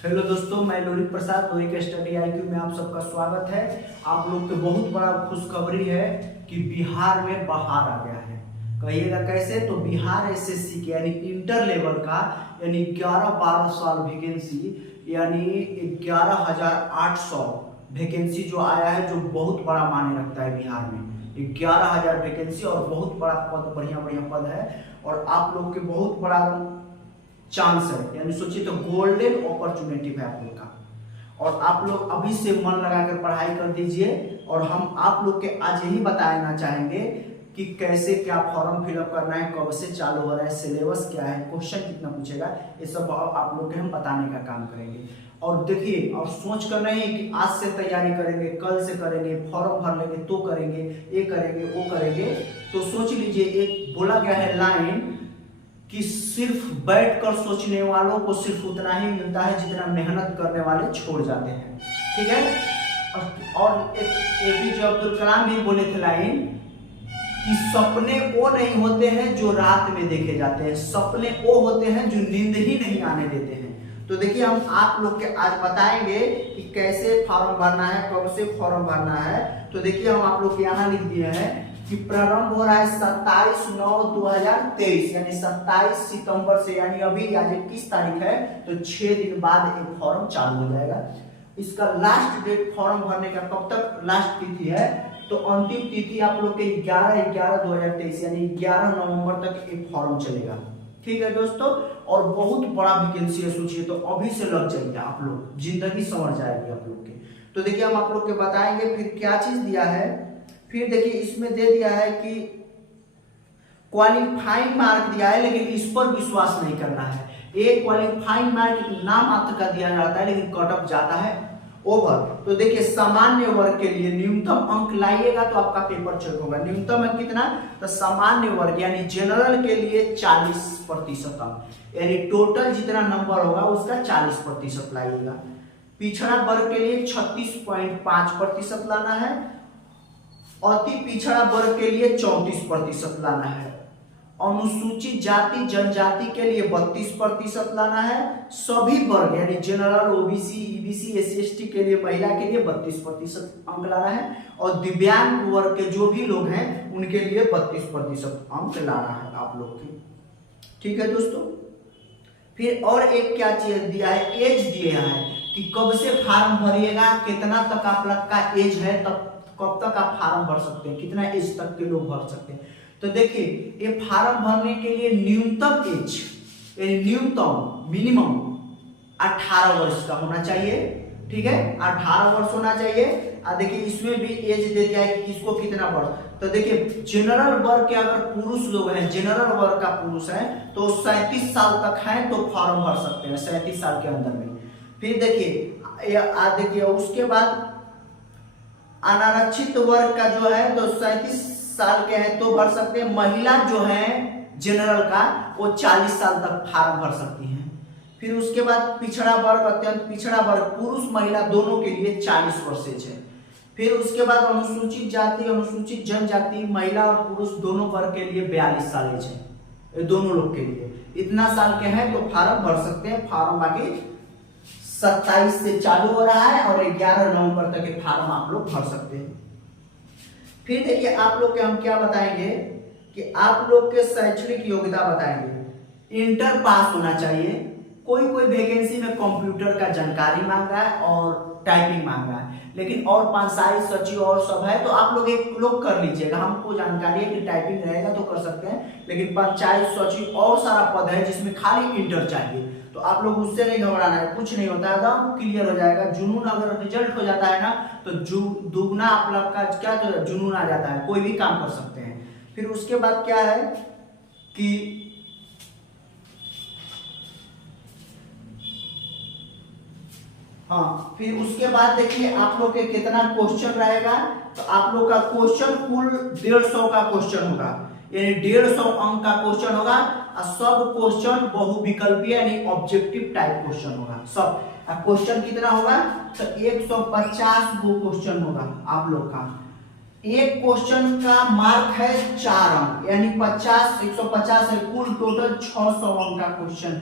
Hello दोस्तों, मैं लोरिक प्रसाद Lorik study IQ में आप सबका स्वागत है। आप लोग को बहुत बड़ा खुशखबरी है कि बिहार में बाहर आ गया है। कहिएगा कैसे? तो बिहार SSC के यानी इंटर लेवल का यानी 11-12 साल वैकेंसी यानी 11,800 वैकेंसी जो आया है, जो बहुत बड़ा मायने रखता है बिहार में। 11,000 वैकेंसी और बहुत बड़ा पद, बढ़िया बढ़िया पद है और आप लोग के बहुत बड़ा चांस है, यानी सोचिए तो गोल्डन अपॉर्चुनिटी है आप लोग का। और आप लोग अभी से मन लगाकर पढ़ाई कर दीजिए और हम आप लोग के आज यही बताना चाहेंगे कि कैसे क्या फॉर्म फिलअप करना है, कब से चालू हो रहा है, सिलेबस क्या है, क्वेश्चन कितना पूछेगा, ये सब आप लोग के हम बताने का काम करेंगे। और देखिए, और सोच कर नहीं कि आज से तैयारी करेंगे, कल से करेंगे, फॉर्म भर लेंगे तो करेंगे, ये करेंगे वो करेंगे। तो सोच लीजिए, एक बोला गया है लाइन कि सिर्फ बैठकर सोचने वालों को सिर्फ उतना ही मिलता है जितना मेहनत करने वाले छोड़ जाते हैं। ठीक है। और APJ अब्दुल कलाम भी बोले थे लाइन कि सपने वो नहीं होते हैं जो रात में देखे जाते हैं, सपने वो होते हैं जो नींद ही नहीं आने देते हैं। तो देखिए, हम आप लोग के आज बताएंगे कि कैसे फॉर्म भरना है, कब से फॉर्म भरना है। तो देखिए, हम आप लोग के यहाँ लिख दिए हैं कि प्रारंभ हो रहा है 27/9/2023 यानी 27 सितंबर से, यानी अभी आज 21 तारीख है तो 6 दिन बाद एक फॉर्म चालू हो जाएगा। इसका लास्ट डेट फॉर्म भरने का कब तक लास्ट तिथि है? तो अंतिम तिथि आप लोग के 11/11/2023 यानी 11 नवंबर तक एक फॉर्म चलेगा। ठीक है दोस्तों, और बहुत बड़ा वैकेंसी है, सोचिए तो अभी से लग जाइए, आप लोग जिंदगी संवर जाएगी आप लोग की। तो देखिए, हम आप लोग के बताएंगे फिर क्या चीज दिया है। फिर देखिए, इसमें दे दिया है कि क्वालिफाइंग मार्क दिया है, लेकिन इस पर विश्वास नहीं करना है। एक क्वालिफाइंग मार्क नाम मात्र का दिया जाता है, लेकिन कट ऑफ जाता है ओवर। तो देखिए, सामान्य वर्ग के लिए न्यूनतम अंक लाइएगा तो आपका पेपर चेक होगा। न्यूनतम अंक कितना? तो सामान्य वर्ग यानी जनरल के लिए 40% अंक, यानी टोटल जितना नंबर होगा उसका 40% लाइएगा। पिछड़ा वर्ग के लिए 36.5% लाना है। अति पिछड़ा वर्ग के लिए 34% लाना है। अनुसूचित जाति जनजाति के लिए 32% लाना है। सभी वर्ग यानी general, OBC, EBC, SC ST के लिए, महिला के लिए 32% अंक लाना है। और दिव्यांग वर्ग के जो भी लोग हैं उनके लिए 32% अंक लाना है आप लोग की। ठीक है दोस्तों। फिर और एक क्या चीज दिया है, एज दिया है कि कब से फॉर्म भरिएगा, कितना तक आप लोग का एज है, तब कब तक आप फार्म भर सकते हैं, कितना एज तक के लोग भर सकते हैं। तो देखिए, ये फार्म भरने के लिए न्यूनतम एज यानी न्यूनतम मिनिमम 18 वर्ष का होना चाहिए। ठीक है, 18 वर्ष होना चाहिए। देखिए, इसमें भी एज दे दिया है कि किसको कितना वर्ष। तो देखिए, जनरल वर्ग के अगर पुरुष लोग हैं, जनरल वर्ग का पुरुष है तो 37 साल तक है तो फॉर्म भर सकते हैं, 37 साल के अंदर में। फिर देखिए उसके बाद अनारक्षित वर्ग का जो है तो 37 साल के हैं तो भर सकते हैं। महिला जो है जनरल का वो 40 साल तक फॉर्म भर सकती हैं। फिर उसके बाद पिछड़ा वर्ग, अत्यंत पिछड़ा वर्ग, पुरुष महिला दोनों के लिए 40 वर्ष है। फिर उसके बाद अनुसूचित जाति, अनुसूचित जनजाति, महिला और पुरुष दोनों वर्ग के लिए 42 साल एज है। दोनों लोग के लिए इतना साल के हैं तो फॉर्म भर सकते हैं। फॉर्म बाकी 27 से चालू हो रहा है और 11 नवंबर तक के फॉर्म आप लोग भर सकते हैं। फिर देखिए, आप लोग के हम क्या बताएंगे कि आप लोग के शैक्षणिक योग्यता बताएंगे। इंटर पास होना चाहिए। कोई कोई वैकेंसी में कंप्यूटर का जानकारी मांग रहा है और टाइपिंग मांग रहा है, लेकिन और पंचायत सचिव और सब है तो आप लोग एक लोग कर लीजिएगा। हमको जानकारी है कि टाइपिंग रहेगा तो कर सकते हैं, लेकिन पंचायत सचिव और सारा पद है जिसमें खाली इंटर चाहिए, तो आप लोग उससे नहीं घबराना है, कुछ नहीं होता है, एकदम क्लियर हो जाएगा। जुनून अगर रिजल्ट हो जाता है ना तो दुगना आप लोग का क्या जुनून आ जाता है, कोई भी काम कर सकते हैं। फिर उसके बाद क्या है कि हाँ, फिर उसके बाद देखिए आप लोग के कितना क्वेश्चन रहेगा। तो आप लोग का क्वेश्चन कुल 150 का क्वेश्चन होगा, यानी 150 अंक का क्वेश्चन होगा। और सब क्वेश्चन बहुविकल्पीय यानी ऑब्जेक्टिव टाइप क्वेश्चन होगा। सब क्वेश्चन कितना होगा? तो 150 गो क्वेश्चन होगा आप लोग का। एक क्वेश्चन का मार्क है 4 अंक, यानी 50 150 है, कुल टोटल 600 अंक का क्वेश्चन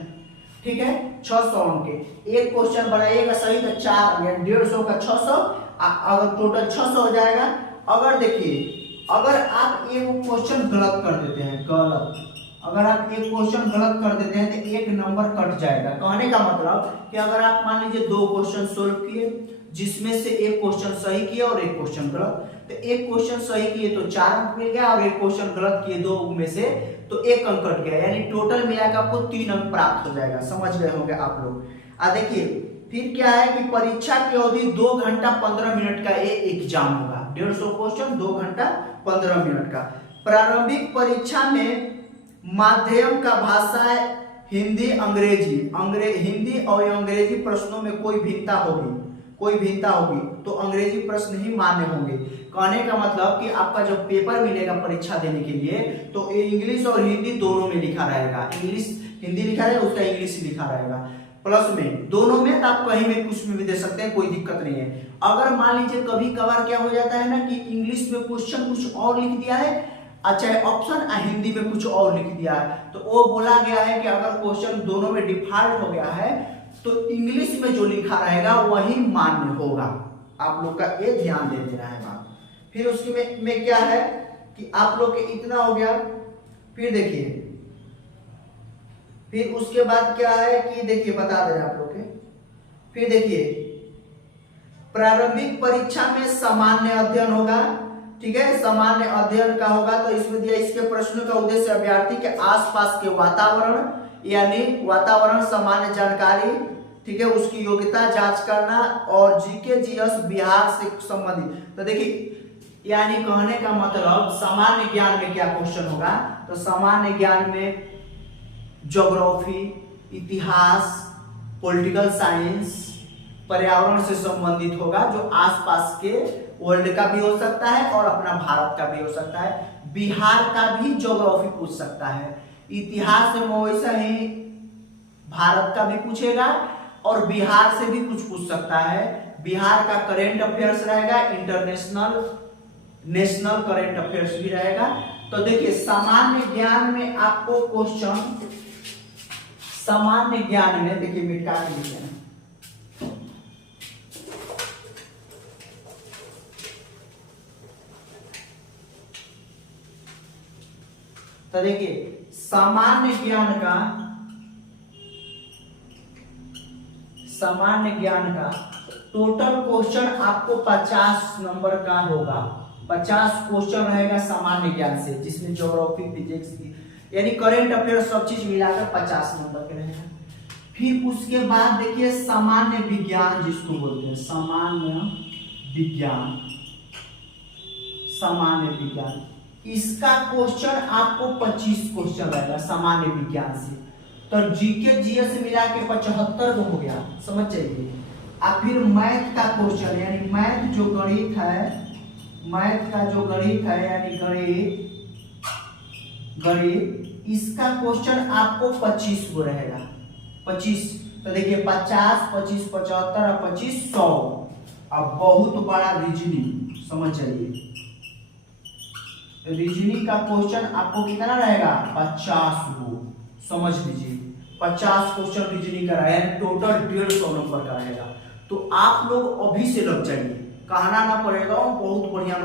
ठीक है, 600 अंक के। एक क्वेश्चन बनाइएगा सही तो 4 यानी 150 का 600, अगर टोटल 600 हो जाएगा। अगर देखिए अगर आप एक क्वेश्चन गलत कर देते हैं, गलत अगर आप एक क्वेश्चन गलत कर देते हैं तो एक नंबर कट जाएगा। कहने का मतलब कि अगर आप मान लीजिए 2 क्वेश्चन सोल्व किए जिसमें से एक क्वेश्चन सही किया और एक क्वेश्चन गलत, तो एक क्वेश्चन सही किए तो 4 अंक मिल गया और एक क्वेश्चन गलत किए 2 में से तो 1 अंक कट गया, यानी टोटल मिलाकर आपको 3 अंक प्राप्त हो जाएगा। समझ गए होंगे आप लोग। देखिए फिर क्या है कि परीक्षा की अवधि 2 घंटा 15 मिनट का ये एग्जाम होगा। 150 क्वेश्चन 2 घंटा 15 मिनट का। प्रारंभिक परीक्षा में माध्यम का भाषा है हिंदी अंग्रेजी, हिंदी और अंग्रेजी प्रश्नों में कोई भिन्नता होगी तो अंग्रेजी प्रश्न ही मान्य होंगे। कहने का मतलब कि आपका जब पेपर मिलेगा परीक्षा देने के लिए तो इंग्लिश और हिंदी दोनों में लिखा रहेगा। इंग्लिश हिंदी लिखा रहेगा, उसका इंग्लिश लिखा रहेगा। प्लस में दोनों में तो आप कहीं में कुछ में भी दे सकते हैं, कोई दिक्कत नहीं है। अगर मान लीजिए कभी कभार क्या हो जाता है ना कि इंग्लिश में क्वेश्चन कुछ और लिख दिया है, अच्छा ऑप्शन हिंदी में कुछ और लिख दिया है, तो वो बोला गया है कि अगर क्वेश्चन दोनों में डिफॉल्ट हो गया है तो इंग्लिश में जो लिखा रहेगा वही मान्य होगा। आप लोग का ये ध्यान दे देना है बात। फिर उसके में क्या है कि आप लोग के इतना हो गया। फिर देखिए फिर उसके बाद क्या है कि देखिए बता दे रहे हैं आप लोग के। फिर देखिए प्रारंभिक परीक्षा में सामान्य अध्ययन होगा, ठीक है, सामान्य अध्ययन का होगा। तो इसमें दिया इसके प्रश्न का उद्देश्य अभ्यर्थी के आसपास के वातावरण यानी वातावरण सामान्य जानकारी, ठीक है, उसकी योग्यता जांच करना और जीके जीएस बिहार से संबंधित। तो देखिए यानी कहने का मतलब सामान्य ज्ञान में क्या क्वेश्चन होगा, तो सामान्य ज्ञान में ज्योग्राफी, इतिहास, पॉलिटिकल साइंस, पर्यावरण से संबंधित होगा, जो आसपास के वर्ल्ड का भी हो सकता है और अपना भारत का भी हो सकता है। बिहार का भी ज्योग्राफी पूछ सकता है। इतिहास में वैसा ही भारत का भी पूछेगा और बिहार से भी कुछ पूछ सकता है। बिहार का करंट अफेयर्स रहेगा, इंटरनेशनल नेशनल करंट अफेयर्स भी रहेगा। तो देखिए सामान्य ज्ञान में आपको क्वेश्चन, सामान्य ज्ञान में देखिए मिटा के लिखे हैं, तो देखिए सामान्य ज्ञान का टोटल क्वेश्चन आपको 50 नंबर का होगा। 50 क्वेश्चन रहेगा सामान्य ज्ञान से, जिसमें ज्योग्राफी, फिजिक्स यानी करंट अफेयर सब चीज मिलाकर 50 नंबर के रहेगा। फिर उसके बाद देखिए सामान्य विज्ञान जिसको बोलते हैं, सामान्य विज्ञान इसका क्वेश्चन आपको 25 क्वेश्चन रहेगा सामान्य विज्ञान से। तो जीके जीएस मिला के 75 हो गया, समझ जाइए। अब फिर मैथ का क्वेश्चन यानी मैथ जो गणित है यानी गणित इसका क्वेश्चन आपको 25 को रहेगा, 25। तो देखिए 50, 25, 75 और 25, 100। अब बहुत बड़ा रीजनिंग, समझ जाइए रीजनिंग का क्वेश्चन आपको कितना रहेगा, 50 को, समझ लीजिए 50 क्वेश्चन रीजनिंग का रहेगा, टोटल 150 नंबर का रहेगा। तो आप लोग अभी से लग जाइए, कहना ना पड़ेगा, बहुत बढ़िया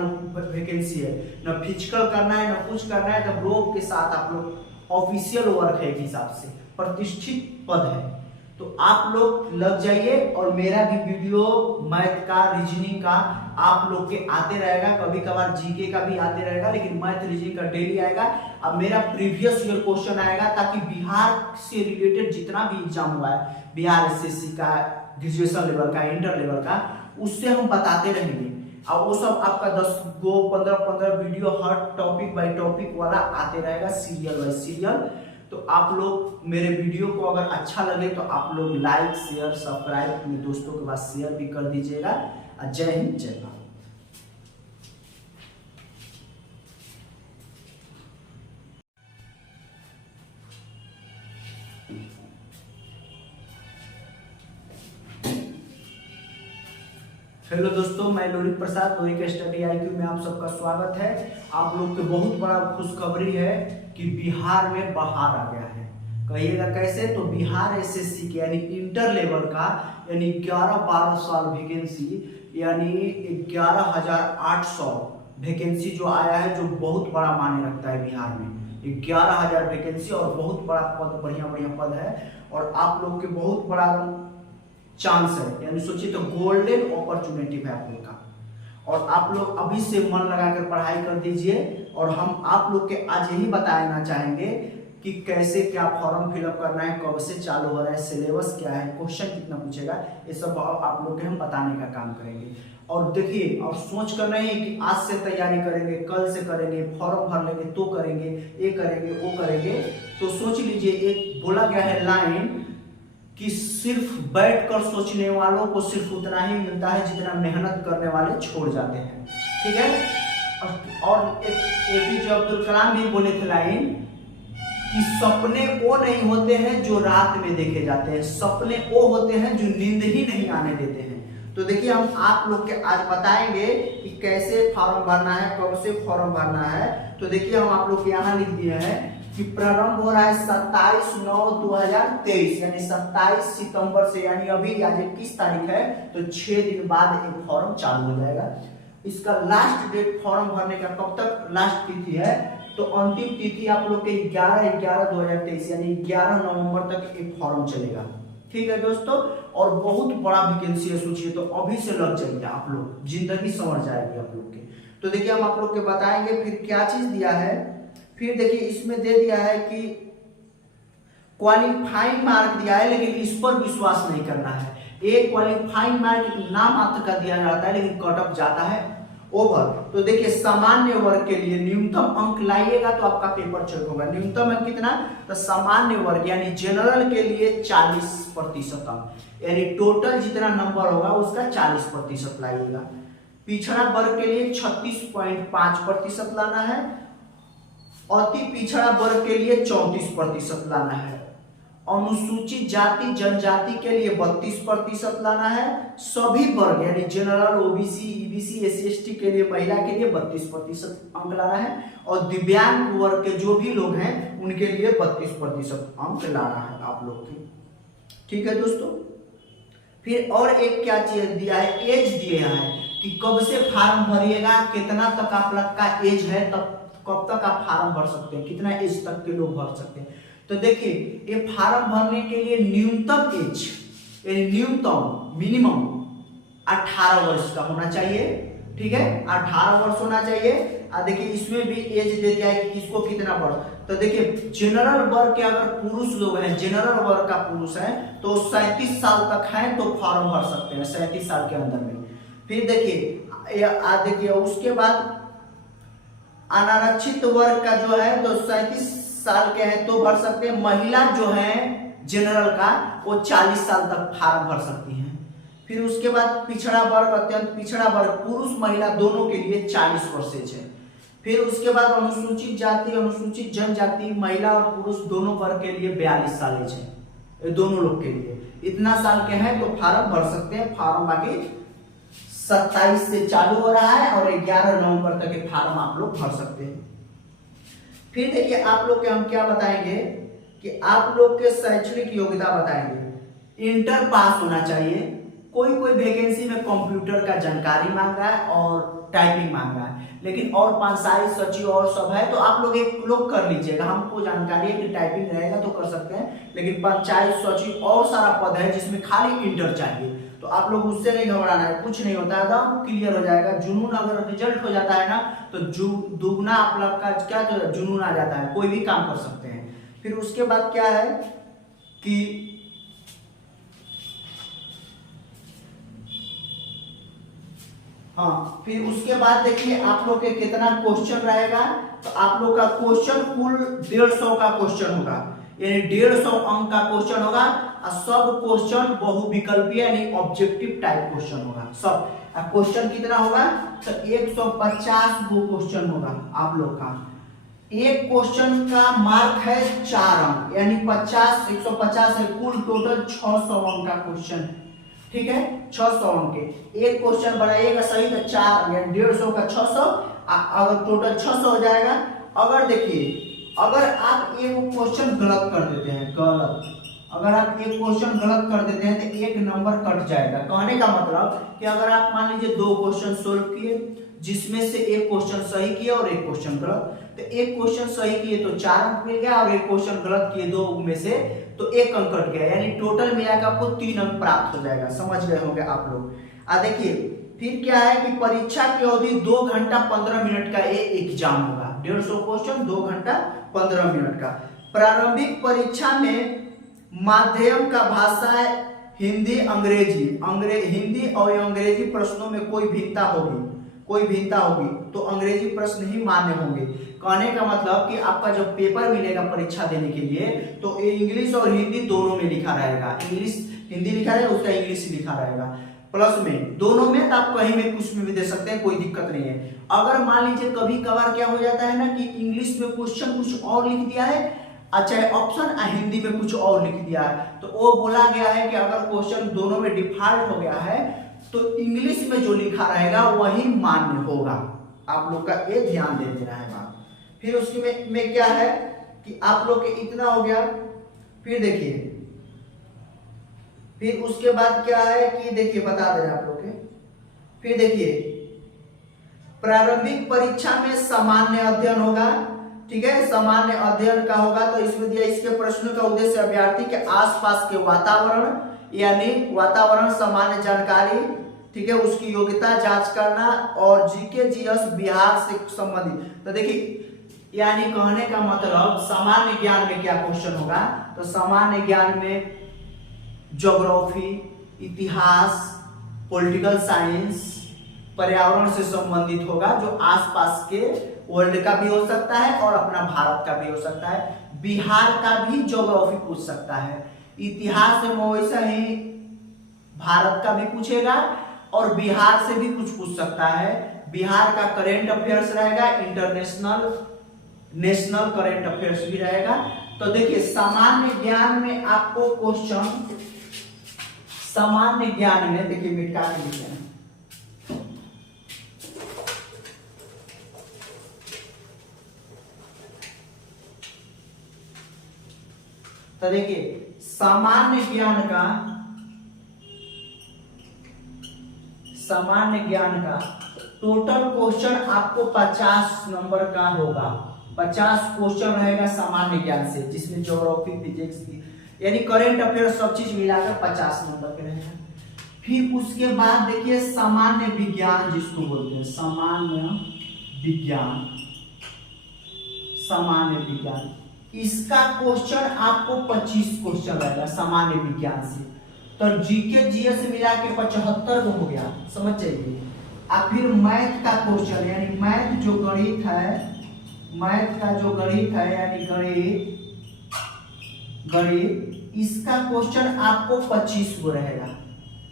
वैकेंसी है, ना फिजिकल करना है ना कुछ करना है, तब रोग के साथ आप लोग ऑफिशियल वर्क है, एक हिसाब से प्रतिष्ठित पद है। तो आप लोग लग जाइए और मेरा भी वीडियो मैथ का, रीजनिंग का आप लोग के आते रहेगा, कभी कभार जीके का भी आते रहेगा, लेकिन मैथ रीजनिंग का डेली आएगा। अब मेरा प्रीवियस ईयर क्वेश्चन आएगा, ताकि बिहार से रिलेटेड जितना भी एग्जाम हुआ है, बिहार एसएससी का, ग्रेजुएशन लेवल का, इंटर लेवल का, उससे हम बताते रहेंगे। और वो सब आपका 10 गो 15 video her topic by topic वाला आते रहेगा, सीरियल बाय सीरियल। तो आप लोग मेरे वीडियो को अगर अच्छा लगे तो आप लोग लाइक, शेयर, सब्सक्राइब अपने दोस्तों के पास शेयर भी कर दीजिएगा। जय हिंद, जय भारत। हेलो दोस्तों, मैं लोरिक प्रसाद, लोरिक स्टडी IQ में आप सबका स्वागत है। आप लोग के बहुत बड़ा खुशखबरी है कि बिहार में बाहर आ गया है। कहिएगा कैसे, तो बिहार एसएससी के यानी इंटर लेवल का यानी 11-12 साल वैकेंसी यानी 11,800 वैकेंसी जो आया है, जो बहुत बड़ा मायने रखता है बिहार में। 11,000 वैकेंसी और बहुत बड़ा पद, बढ़िया बढ़िया पद है और आप लोग के बहुत बड़ा चांस है, यानी सोचिए तो गोल्डन अपॉर्चुनिटी है आप लोग का। और आप लोग अभी से मन लगाकर पढ़ाई कर दीजिए और हम आप लोग के आज यही बताना चाहेंगे कि कैसे क्या फॉर्म फिलअप करना है, कब से चालू हो रहा है, सिलेबस क्या है, क्वेश्चन कितना पूछेगा, ये सब आप लोग के हम बताने का काम करेंगे। और देखिए, और सोच कर नहीं है कि आज से तैयारी करेंगे, कल से करेंगे, फॉर्म भर लेंगे तो करेंगे, ये करेंगे वो करेंगे। तो सोच लीजिए, एक बोला गया है लाइन कि सिर्फ बैठकर सोचने वालों को सिर्फ उतना ही मिलता है जितना मेहनत करने वाले छोड़ जाते हैं। ठीक है। और एपीजे अब्दुल कलाम भी बोले थे लाइन कि सपने वो नहीं होते हैं जो रात में देखे जाते हैं, सपने वो होते हैं जो नींद ही नहीं आने देते हैं। तो देखिए, हम आप लोग के आज बताएंगे कि कैसे फॉर्म भरना है, कब से फॉर्म भरना है। तो देखिए, हम आप लोग यहाँ लिख दिए हैं कि प्रारंभ हो रहा है 27/9/2023 यानी 27 सितंबर से, यानी अभी आज 21 तारीख है तो 6 दिन बाद एक फॉर्म चालू हो जाएगा। इसका लास्ट डेट फॉर्म भरने का कब तक लास्ट तिथि है, तो अंतिम तिथि आप लोग के 11/11/2023 यानी 11 नवंबर तक एक फॉर्म चलेगा। ठीक है दोस्तों, और बहुत बड़ा वैकेंसी है, सोचिए तो अभी से लग जाइए आप लोग, जिंदगी संवर जाएगी आप लोग की। तो देखिए, हम आप लोग के बताएंगे फिर क्या चीज दिया है। फिर देखिए, इसमें दे दिया है कि क्वालिफाइंग मार्क दिया है, लेकिन इस पर विश्वास नहीं करना है। एक क्वालिफाइंग मार्क नाम मात्र का दिया जाता है, लेकिन कट ऑफ जाता है ओवर। तो देखिए, सामान्य वर्ग के लिए न्यूनतम अंक लाइएगा तो आपका पेपर चेक होगा। न्यूनतम अंक कितना, तो सामान्य वर्ग यानी जनरल के लिए 40% अंक, यानी टोटल जितना नंबर होगा उसका 40% लाइएगा। पिछड़ा वर्ग के लिए 36.5% लाना है, अति पिछड़ा वर्ग के लिए 34% लाना है, अनुसूचित जाति जनजाति के लिए 32% लाना है, सभी वर्ग यानी general, OBC, EBC, SC ST के लिए, महिला के लिए 32% अंक लाना है, और दिव्यांग वर्ग के जो भी लोग हैं उनके लिए 32% अंक लाना है आप लोग की। ठीक है दोस्तों। फिर और एक क्या चीज दिया है, एज दिया है कि कब से फॉर्म भरिएगा, कितना तक आप लोग का एज है, तब कब तक आप फॉर्म भर सकते हैं, कितना एज तक के लोग भर सकते हैं। तो देखिए, ये फॉर्म भरने के लिए न्यूनतम एज यानी न्यूनतम मिनिमम 18 वर्ष का होना चाहिए। ठीक है, 18 वर्ष होना चाहिए। देखिए, इसमें भी एज दे दिया है कि किसको कितना वर्ष। तो देखिए, जनरल वर्ग के अगर पुरुष लोग हैं, जनरल वर्ग का पुरुष है तो 37 साल तक है तो फॉर्म भर सकते हैं, 37 साल के अंदर में। फिर देखिए, उसके बाद अनारक्षित वर्ग का जो है तो 37 साल के हैं तो भर सकते हैं। महिला जो है जनरल का वो 40 साल तक फॉर्म भर सकती हैं। फिर उसके बाद पिछड़ा वर्ग, अत्यंत पिछड़ा वर्ग, पुरुष महिला दोनों के लिए 40 वर्ष है। फिर उसके बाद अनुसूचित जाति, अनुसूचित जनजाति, महिला और पुरुष दोनों वर्ग के लिए 42 साल एज है, दोनों लोग के लिए इतना साल के हैं तो फॉर्म भर सकते हैं। फॉर्म बाकी 27 से चालू हो रहा है और 11 नवंबर तक के फॉर्म आप लोग भर सकते हैं। फिर देखिए, आप लोग के हम क्या बताएंगे कि आप लोग के शैक्षणिक योग्यता बताएंगे। इंटर पास होना चाहिए। कोई कोई वैकेंसी में कंप्यूटर का जानकारी मांग रहा है और टाइपिंग मांग रहा है, लेकिन और पंचायत सचिव और सब है तो आप लोग एक लोग कर लीजिएगा। हमको जानकारी है कि टाइपिंग रहेगा तो कर सकते हैं, लेकिन पंचायत सचिव और सारा पद है जिसमें खाली इंटर चाहिए, तो आप लोग उससे नहीं घबराना है, कुछ नहीं होता है, एकदम क्लियर हो जाएगा। जुनून अगर रिजल्ट हो जाता है ना तो दुगना आप लोग का क्या तो जुनून आ जाता है, कोई भी काम कर सकते हैं। फिर उसके बाद क्या है कि हाँ, फिर उसके बाद देखिए आप लोग के कितना क्वेश्चन रहेगा। तो आप लोग का क्वेश्चन कुल 150 का क्वेश्चन होगा, यानी 150 अंक का क्वेश्चन होगा और सब क्वेश्चन बहुविकल्पीय यानी ऑब्जेक्टिव टाइप क्वेश्चन होगा। सब क्वेश्चन कितना होगा तो 150 वो क्वेश्चन होगा आप लोग का। एक क्वेश्चन का मार्क है 4 अंक, यानी 50 150 है, कुल टोटल 600 अंक का क्वेश्चन। ठीक है, 600 अंक के एक क्वेश्चन बनाइएगा सही तो 4 यानी 150 का 600, अगर टोटल 600 हो जाएगा। अगर देखिए अगर आप एक क्वेश्चन गलत कर देते हैं, गलत, अगर आप एक क्वेश्चन गलत कर देते हैं तो एक नंबर कट जाएगा। कहने का मतलब कि अगर आप मान लीजिए 2 क्वेश्चन सोल्व किए, जिसमें से एक क्वेश्चन सही किया और एक क्वेश्चन गलत, तो एक क्वेश्चन सही किए तो 4 अंक मिल गया और एक क्वेश्चन गलत किए 2 में से तो 1 अंक कट गया, यानी टोटल मिलाकर आपको 3 अंक प्राप्त हो जाएगा। समझ गए होंगे आप लोग। देखिए फिर क्या है कि परीक्षा की अवधि 2 घंटा 15 मिनट का ये एग्जाम होगा। 150 क्वेश्चन 2 घंटा 15 मिनट का। प्रारंभिक परीक्षा में माध्यम का भाषा है हिंदी अंग्रेजी, हिंदी और अंग्रेजी प्रश्नों में कोई भिन्नता होगी तो अंग्रेजी प्रश्न ही मान्य होंगे। कहने का मतलब कि आपका जब पेपर मिलेगा परीक्षा देने के लिए तो इंग्लिश और हिंदी दोनों में लिखा रहेगा। इंग्लिश हिंदी लिखा रहेगा, उसका इंग्लिश लिखा रहेगा, प्लस में दोनों में तो आप कहीं में कुछ में भी दे सकते हैं, कोई दिक्कत नहीं है। अगर मान लीजिए कभी कभार क्या हो जाता है ना कि इंग्लिश में क्वेश्चन कुछ और लिख दिया है, अच्छा है ऑप्शन, हिंदी में कुछ और लिख दिया है, तो वो बोला गया है कि अगर क्वेश्चन दोनों में डिफॉल्ट हो गया है तो इंग्लिश में जो लिखा रहेगा वही मान्य होगा। आप लोग का ये ध्यान दे देना है बात। फिर उसकी में क्या है कि आप लोग के इतना हो गया। फिर देखिए फिर उसके बाद क्या है कि देखिए बता दे रहे हैं आप लोग के। फिर देखिए प्रारंभिक परीक्षा में सामान्य अध्ययन होगा, ठीक है, सामान्य अध्ययन का होगा। तो इसमें दिया इसके प्रश्न का उद्देश्य अभ्यर्थी के आसपास के वातावरण यानी वातावरण सामान्य जानकारी, ठीक है, उसकी योग्यता जांच करना और जीके जीएस बिहार से संबंधित। तो देखिए यानी कहने का मतलब सामान्य ज्ञान में क्या क्वेश्चन होगा, तो सामान्य ज्ञान में ज्योग्राफी, इतिहास, पॉलिटिकल साइंस, पर्यावरण से संबंधित होगा, जो आसपास के वर्ल्ड का भी हो सकता है और अपना भारत का भी हो सकता है। बिहार का भी ज्योग्राफी पूछ सकता है, इतिहास में वैसा ही भारत का भी पूछेगा और बिहार से भी कुछ पूछ सकता है। बिहार का करंट अफेयर्स रहेगा, इंटरनेशनल नेशनल करंट अफेयर्स भी रहेगा। तो देखिए सामान्य ज्ञान में आपको क्वेश्चन, सामान्य ज्ञान में देखिए मिटा के लिखे हैं, तो देखिए सामान्य ज्ञान का टोटल क्वेश्चन आपको 50 नंबर का होगा। 50 क्वेश्चन रहेगा सामान्य ज्ञान से, जिसमें ज्योग्राफी, फिजिक्स यानी करंट अफेयर सब चीज मिलाकर 50 नंबर पे रहेगा। फिर उसके बाद देखिए सामान्य विज्ञान जिसको बोलते हैं, सामान्य विज्ञान, इसका क्वेश्चन आपको 25 क्वेश्चन रहेगा सामान्य विज्ञान से। तो जीके जीएस मिला के 75 हो गया, समझ जाइए। अब फिर मैथ का क्वेश्चन यानी मैथ जो गणित है, मैथ का जो गणित है यानी गणित, इसका क्वेश्चन आपको 25 को रहेगा,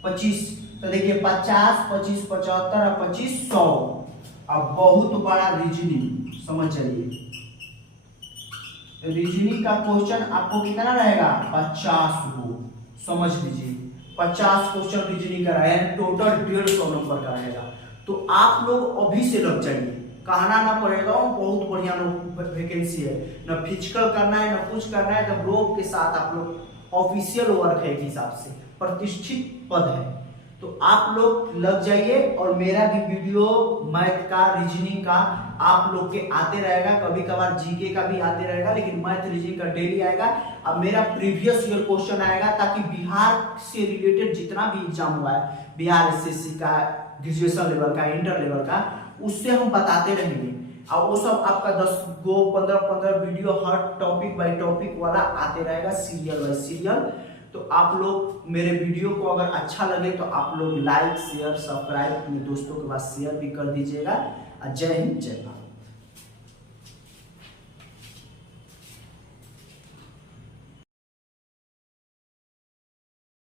25। तो देखिए 50, 25, 75 और 25, 100। अब बहुत बड़ा रीजनिंग, समझ जाइए, रीजनिंग का क्वेश्चन आपको कितना रहेगा, 50 को, समझ लीजिए 50 क्वेश्चन रीजनिंग का रहेगा, टोटल 150 नंबर का रहेगा। तो आप लोग अभी से लग जाइए, कहना ना पड़ेगा, बहुत बढ़िया वैकेंसी है, ना फिजिकल करना है ना कुछ करना है, जब लोग के साथ आप लोग ऑफिशियल वर्क है, एक हिसाब से प्रतिष्ठित पद है, तो आप लोग लग जाइए। और मेरा भी वीडियो मैथ का, रीजनिंग का आप लोग के आते रहेगा, कभी कभार जीके का भी आते रहेगा, लेकिन मैथ रीजनिंग का डेली आएगा। अब मेरा प्रीवियस ईयर क्वेश्चन आएगा, ताकि बिहार से रिलेटेड जितना भी एग्जाम हुआ है, बिहार एसएससी का, ग्रेजुएशन लेवल का, इंटर लेवल का, उससे हम बताते रहेंगे। और वो सब आपका 10 गो 15 video her topic by topic वाला आते रहेगा, सीरियल बाय सीरियल। तो आप लोग मेरे वीडियो को अगर अच्छा लगे तो आप लोग लाइक, शेयर, सब्सक्राइब अपने दोस्तों के पास शेयर भी कर दीजिएगा। जय हिंद, जय भारत।